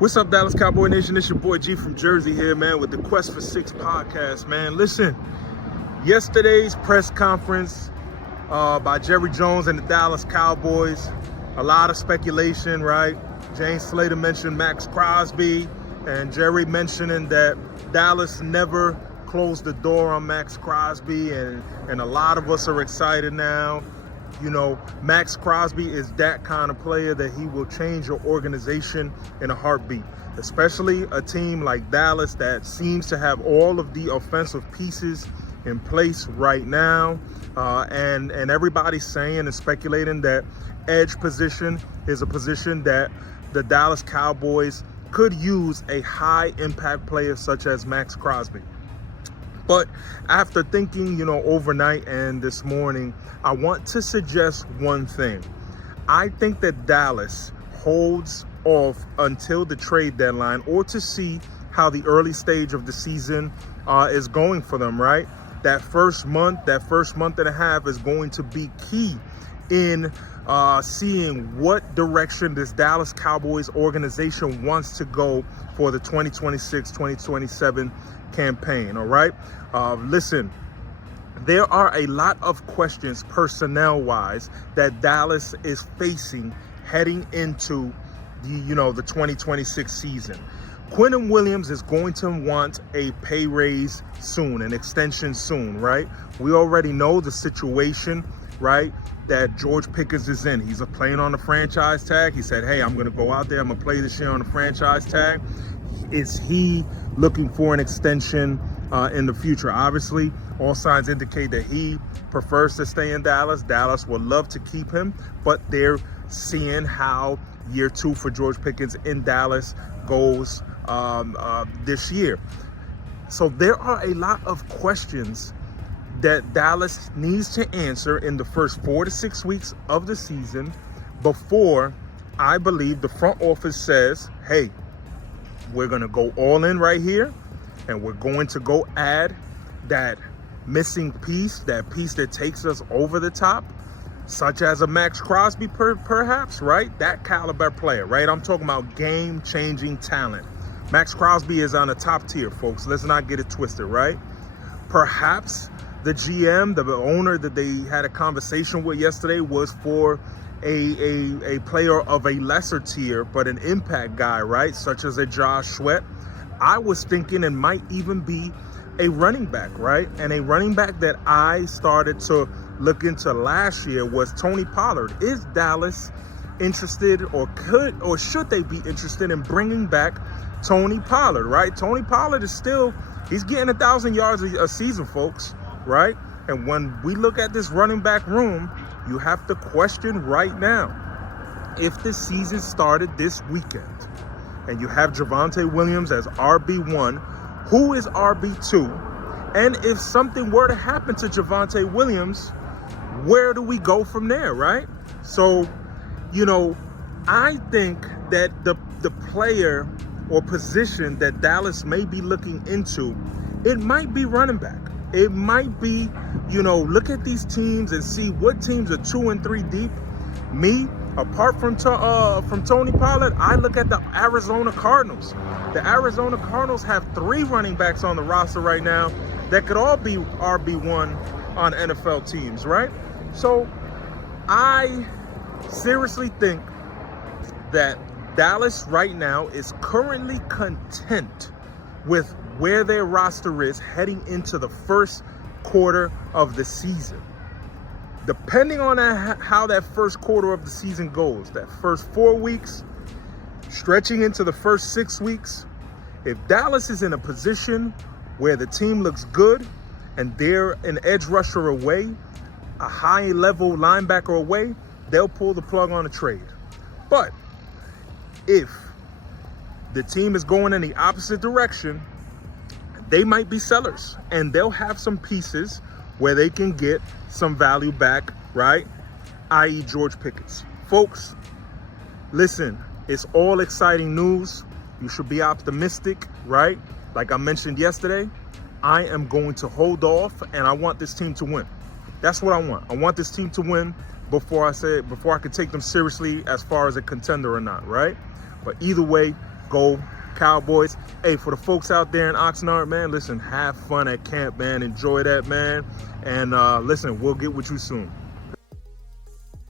What's up, Dallas Cowboy Nation? It's your boy G from Jersey here, man, with the Quest for Six podcast, man. Listen, yesterday's press conference by Jerry Jones and the Dallas Cowboys, a lot of speculation, right? James Slater mentioned Max Crosby, and Jerry mentioning that Dallas never closed the door on Max Crosby, and a lot of us are excited now. You know, Max Crosby is that kind of player that he will change your organization in a heartbeat, especially a team like Dallas that seems to have all of the offensive pieces in place right now. And everybody's saying and speculating that edge position is a position that the Dallas Cowboys could use a high impact player such as Max Crosby. But after thinking, overnight and this morning, I want to suggest one thing. I think that Dallas holds off until the trade deadline or to see how the early stage of the season is going for them, right? That first month and a half is going to be key in seeing what direction this Dallas Cowboys organization wants to go for the 2026-2027 campaign, all right? Listen, there are a lot of questions personnel-wise that Dallas is facing heading into the 2026 season. Quentin Williams is going to want a pay raise soon, an extension soon, right? We already know the situation, right, that George Pickens is in. He's playing on the franchise tag. He said, hey, I'm going to go out there. I'm going to play this year on the franchise tag. Is he looking for an extension in the future? Obviously, all signs indicate that he prefers to stay in Dallas. Dallas would love to keep him, but they're seeing how year 2 for George Pickens in Dallas goes this year. So there are a lot of questions that Dallas needs to answer in the first 4 to 6 weeks of the season before I believe the front office says, hey, we're going to go all in right here, and we're going to go add that missing piece, that piece that takes us over the top, such as a Max Crosby perhaps, right? That caliber player, right? I'm talking about game-changing talent. Max Crosby is on the top tier, folks. Let's not get it twisted, right? Perhaps the GM, the owner that they had a conversation with yesterday was for a player of a lesser tier, but an impact guy, right? Such as a Josh Sweat. I was thinking it might even be a running back, right? And a running back that I started to look into last year was Tony Pollard. Is Dallas interested, or should they be interested in bringing back Tony Pollard, right? Tony Pollard is he's getting 1,000 yards a season, folks, right? And when we look at this running back room, you have to question right now, if the season started this weekend and you have Javonte Williams as RB1, who is RB2? And if something were to happen to Javonte Williams, where do we go from there, right? So, I think that the player or position that Dallas may be looking into, it might be running back. It might be, look at these teams and see what teams are 2 and 3 deep. Me, apart from Tony Pollard, I look at the Arizona Cardinals. The Arizona Cardinals have 3 running backs on the roster right now that could all be RB1 on NFL teams, right? So I seriously think that Dallas right now is currently content with where their roster is heading into the first quarter of the season. Depending on how that first quarter of the season goes, that first 4 weeks, stretching into the first 6 weeks, if Dallas is in a position where the team looks good and they're an edge rusher away, a high-level linebacker away, they'll pull the plug on a trade. But if the team is going in the opposite direction, they might be sellers, and they'll have some pieces where they can get some value back, right? i.e. George Pickens. Folks, listen, it's all exciting news. You should be optimistic, right? Like I mentioned yesterday, I am going to hold off, and I want this team to win. That's what I want. I want this team to win before I could take them seriously as far as a contender or not, right? But either way, Go Cowboys. Hey, for the folks out there in Oxnard, man, listen, have fun at camp, man. Enjoy that, man. And listen, we'll get with you soon.